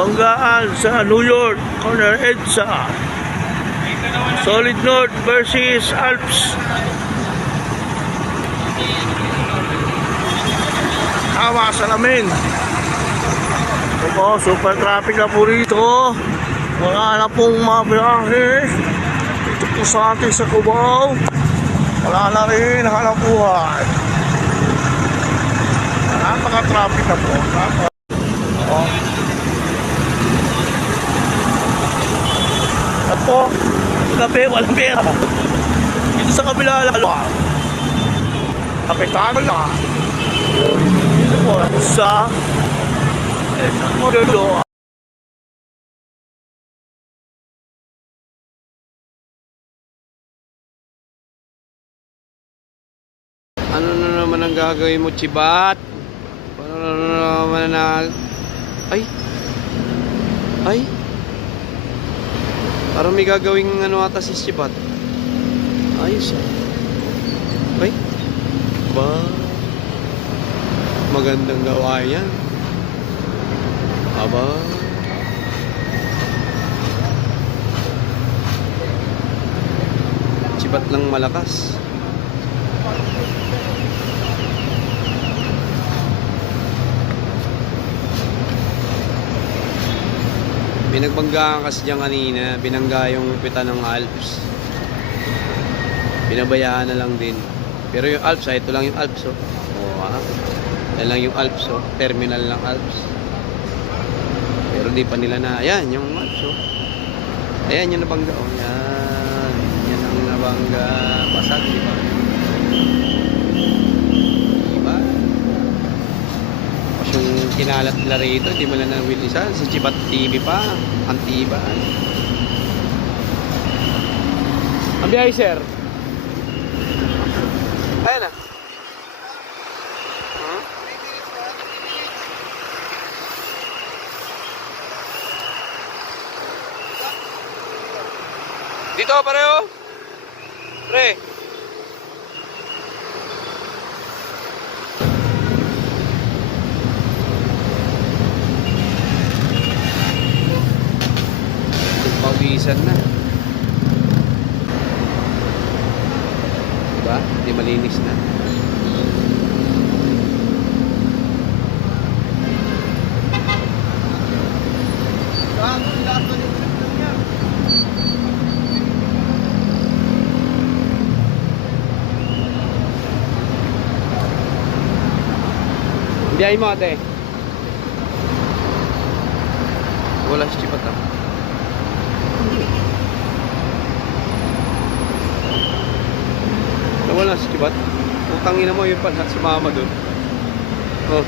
Banggaan sa New York, corner EDSA. Solid North versus Alps. Tama sa namin. Opo, super traffic na po rito. Wala na pong mabiyahe. Dito po sa atin sa Cubao. Wala na rin hanap buhay. Napaka-traffic na po. At po, gabi, walang pera. Dito sa kabila lalo. Kapitano na. Dito po, sa Modulo. Ano na naman ang gagawin mo, Chibat? Ano na naman na... Ay! Ay! Parang may gagawing ano ata si Chibat. Ayos ah. Ay! Ba? Magandang gawa yan. Aba? Chibat lang malakas. Binagbanggaan kasi dyan kanina, binangga yung pita ng Alps. Binabayaan na lang din. Pero yung Alps, ito lang yung Alps, oh. Yan lang yung Alps, oh. Terminal ng Alps. Pero di pa nila na, ayan, yung Alps, oh. Ayan yung nabangga, oh. Yan. Yan ang nabangga. Basag, di ba? Diba? Tapos yung kinalat nila rito, di mo lang nawilisan. Si Chibat TV pa. Antiba. Ang biyahe, sir. Ayan na. Dito pareho. Pre. Pawisan na. Diba? Hindi malinis na. Biyahe mo, ate. Wala si Chibat ah. Nawala si Chibat. Utangin na mo yun pala, sumama doon. Oh.